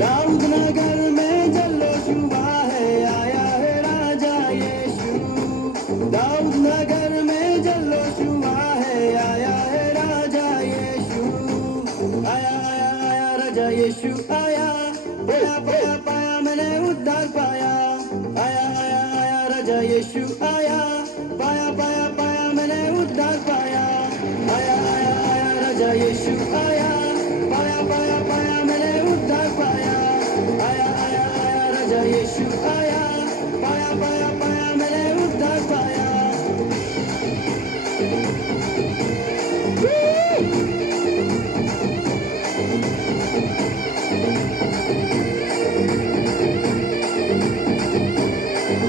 दाऊद नगर में जल्लोश हुआ है, आया है राजा यीशु। दाऊद नगर में जल्लोश हुआ है, आया है राजा यीशु। आया आया आया राजा यीशु आया, पाया पाया पाया मैंने उद्धार पाया। आया आया आया राजा यीशु आया, पाया पाया पाया मैंने उद्धार पाया। आया आया आया राजा यीशु आया, पाया पाया पाया मैंने उद्धार पाया। आया आया आया राजा यीशु आया, पाया पाया पाया मैंने उद्धार पाया।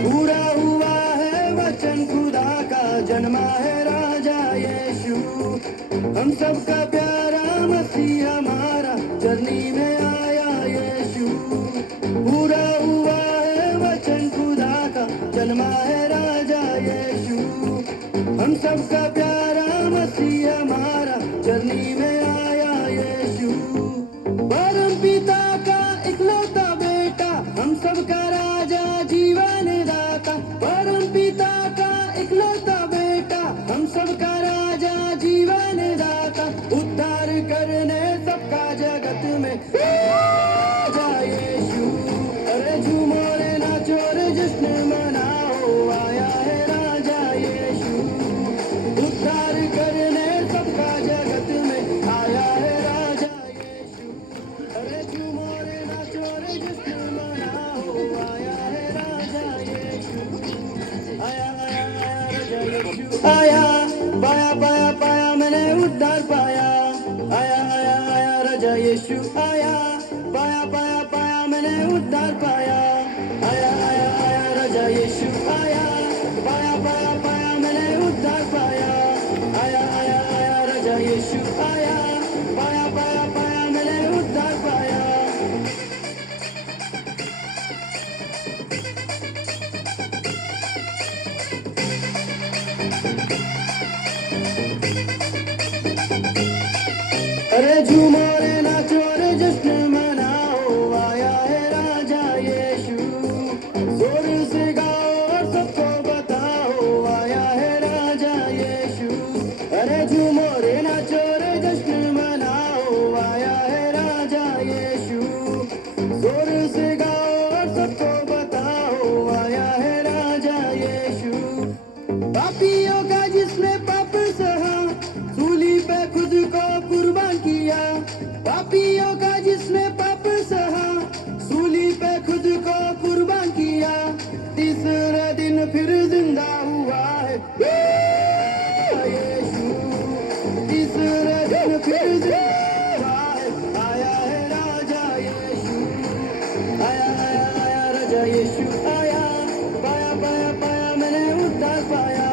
पूरा हुआ है वचन खुदा का, जन्मा है राजा यीशु। हम सबका प्यारा मसीह हमारा चरनी में आया यीशु। पूरा हुआ है वचन खुदा का, जन्मा है राजा यीशु। हम सबका प्यारा मसीह हमारा चरनी में आया यीशु। परम पिता का इकलौता बेटा, हम सबका राजा जीवन दाता। परम पिता का इकलौता बेटा, हम सबका राजा जीवन दाता। उद्धार करने सबका जगत में राजा यीशु। अरे झूमो रे नाचो रे जश्न मनाओ, आया है राजा यीशु। उद्धार करने सबका जगत में आया है राजा यीशु। अरे झूमो रे नाचो रे जश्न मनाओ, आया है राजा यीशु। आया आया आया राजा यीशु आया, पाया पाया पाया मैंने उद्धार पाया। आया आया आया राजा यीशु आया, पाया पाया पाया मैंने उद्धार पाया। आया आया आया राजा यीशु आया, पाया पाया पाया मैंने उद्धार पाया। आया आया आया राजा यीशु आया, पाया पाया पाया मैंने उद्धार पाया। अरे झूमो रे नाचो रे जश्न मनाओ, आया है राजा यीशु। जोर से गाओ और सबको बताओ, आया है राजा यीशु। अरे झूमो रे नाचो रे जश्न मनाओ, आया है राजा यीशु। जोर से गाओ और सबको बताओ, आया है राजा यीशु। पापियों का जिसने पाप सहा, सूली पे खुद को कुर्बान किया। पापियों का जिसने पाप सहा, सूली पे खुद को कुर्बान किया। तीसरे दिन फिर जिंदा हुआ है यीशु। तीसरे दिन फिर जिंदा हुआ है, आया है राजा यीशु। आया आया आया राजा यीशु आया, पाया पाया पाया मैंने उद्धार पाया।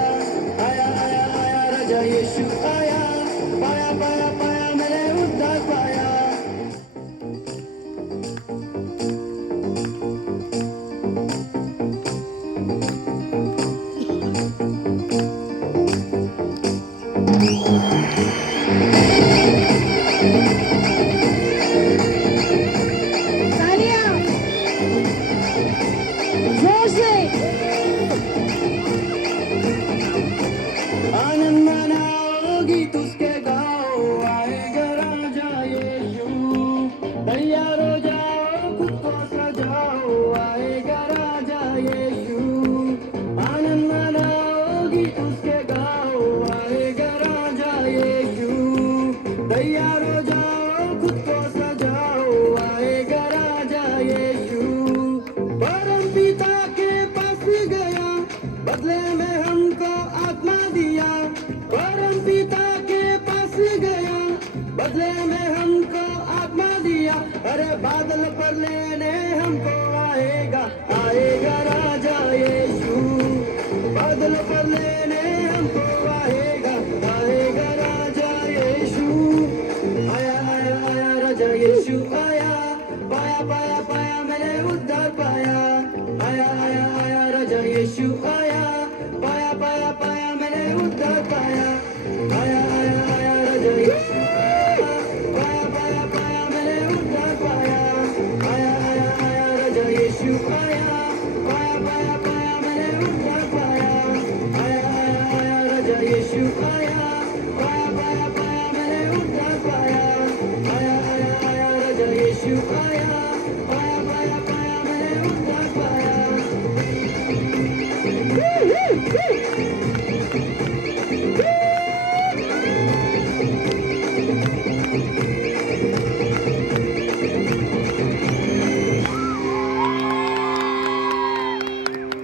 आया आया आया राजा यीशु आया, पाया पाया पाया मैंने उद्धार पाया। तालियां जोर से। आनंद मनाओ गीत उसके गाओ, आएगा राजा यीशु। तैयार हो जाओ खुद को सजाओ, आएगा राजा यीशु। आनंद मनाओ गीत उसके गाओ, आएगा राजा यीशु। तैयार हो जाओ खुद को सजाओ, आएगा राजा यीशु। परम पिता के पास गया, बदले में हमको आत्मा दिया। परम पिता के पास गया, बदले में हमको आत्मा दिया। अरे बादल पर लेने हमको आएगा, आएगा राजा यीशु। बादल पर लेने हमको आएगा, आएगा राजा यीशु। आया आया आया राजा यीशु आया, पाया पाया पाया मैंने उद्धार पाया। आया आया आया राजा यीशु आया, पाया पाया पाया मैंने उद्धार पाया। आया आया आया राजा यीशु आया, पाया पाया पाया मैंने उद्धार पाया। आया आया